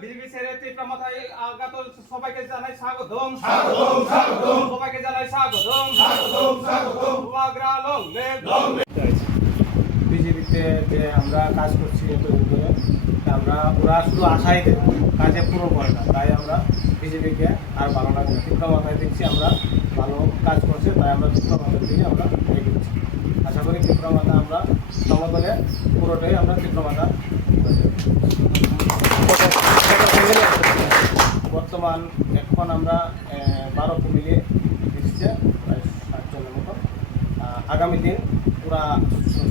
BJP ছেড়ে তীব্র মাথায় আগত সবাইকে জানাই স্বাগতম। সবাইকে জানাই স্বাগতম। বিজেপিতে যে আমরা কাজ করছি আমরা ওরা শুধু আশাই দেয়, কাজে পুরো করে না, তাই আমরা বিজেপিকে আর ভালো লাগে না। তীব্র মাথায় দেখছি আমরা ভালো কাজ করছে, তাই আমরা তীব্র মাথায় দিয়ে আমরা এগিয়েছি। আশা করি তীব্র মাথা আমরা সমতলে পুরোটাই আমরা তীব্র মাথা। বর্তমান এখন আমরা 12 ফ্যামিলি দিচ্ছে, প্রায় 60 জনের মতো। আগামী দিন পুরা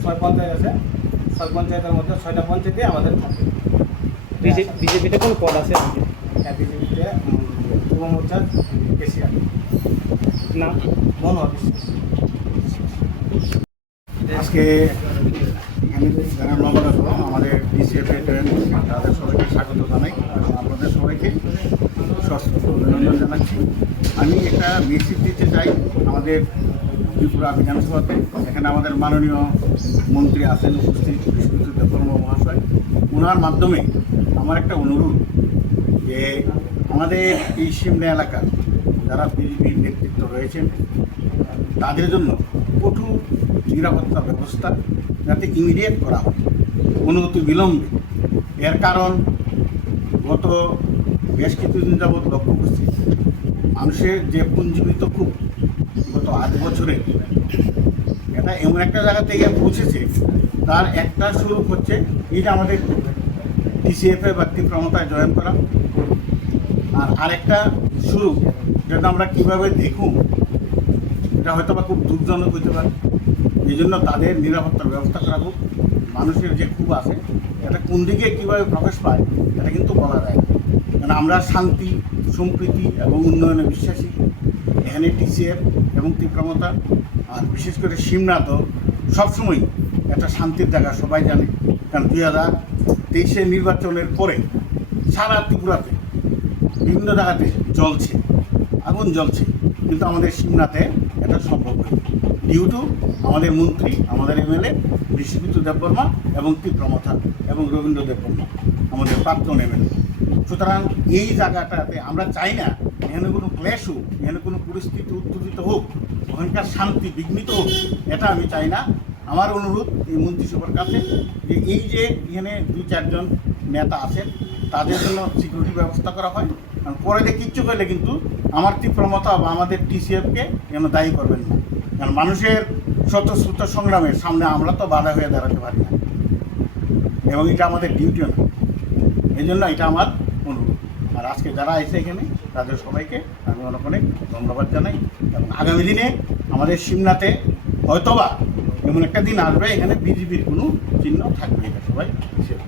6 পঞ্চায়েত আছে, 6 পঞ্চায়েতের মধ্যে 6টা পঞ্চায়েতে আমাদের থাকে। বিজেপিতে কোন পদ আছে? হ্যাঁ, বিজেপিতে যুব মোর্চার কেসিআর নাম মনোহর বিশ্বাস। আজকে যারা নবরা আমাদের ডিসিএফ তাদের সবাইকে স্বাগত জানাই এবং আপনাদের সবাইকে সশস্ত্র অভিনন্দন জানাচ্ছি। আমি একটা মেসেজ দিতে চাই আমাদের ত্রিপুরা বিধানসভাতে। এখানে আমাদের মাননীয় মন্ত্রী আছেন উপস্থিত, বিশ্বজিৎ দেববর্মা মহাশয়। ওনার মাধ্যমে আমার একটা অনুরোধ যে আমাদের এই সিমনা এলাকার যারা বিজেপির নেতৃত্ব রয়েছেন তাদের জন্য কঠোর নিরাপত্তা ব্যবস্থা যাতে ইমিডিয়েট করা হয়, অনুমতি বিলম্বে। এর কারণ গত বেশ কিছুদিন যাবৎ লক্ষ্য করছি মানুষের যে পুঞ্জীবিত খুব গত 8 বছরে এটা এমন একটা জায়গা থেকে পৌঁছেছে, তার একটা স্বরূপ হচ্ছে এই যে আমাদের ডিসিএফএ বা তীব্রমতায় জয়েন করা, আর আরেকটা স্বরূপ যেটা আমরা কীভাবে দেখুন এটা হয়তো বা খুব দুঃখজনক হইতে পারে। এই জন্য তাদের নিরাপত্তার ব্যবস্থা করা হোক। মানুষের যে ক্ষোভ আছে এটা কোন দিকে কীভাবে প্রকাশ পায় এটা কিন্তু বলা যায় না, কারণ আমরা শান্তি, সম্প্রীতি এবং উন্নয়নে বিশ্বাসী। এখানে টিসিএফ এবং তীব্রমতা আর বিশেষ করে সিমনা তো সবসময় একটা শান্তির জায়গা, সবাই জানে। কারণ 2023 নির্বাচনের পরে সারা ত্রিপুরাতে বিভিন্ন জায়গাতে জ্বলছে, আগুন জ্বলছে, কিন্তু আমাদের সিমনাতে এটা সম্ভব নয় ডিউ টু আমাদের মন্ত্রী, আমাদের এমএলএ বিশ্বজিৎ দেববর্মা এবং তীব্রমথা এবং রবীন্দ্র দেববর্মা আমাদের প্রাক্তন এমএলএ। সুতরাং এই জায়গাটাতে আমরা চাই না এখানে কোনো ক্লেশ হোক, এখানে কোনো পরিস্থিতি উত্তেজিত হোক, ওখানকার শান্তি বিঘ্নিত হোক, এটা আমি চাই না। আমার অনুরোধ এই মন্ত্রিসভার কাছে যে এই যে এখানে 2-4 জন নেতা আছেন তাদের জন্য সিকিউরিটি ব্যবস্থা করা হয়। কারণ পরে যে কিচ্ছু করলে কিন্তু আমার তীব্রমতা বা আমাদের টিসিএফকে যেন দায়ী করবেন না, কারণ মানুষের স্বতঃস্ফূর্ত সংগ্রামের সামনে আমরা তো বাধা হয়ে দাঁড়াতে পারি না, এবং এটা আমাদের ডিউটিও না। এই জন্য এটা আমার অনুরোধ। আর আজকে যারা এসে এখানে তাদের সবাইকে আমি অনেক অনেক ধন্যবাদ জানাই, এবং আগামী দিনে আমাদের সিমনাতে হয়তোবা এমন একটা দিন আসবে এখানে বিজেপির কোনো চিহ্ন থাকবে, এটা সবাই হিসেবে।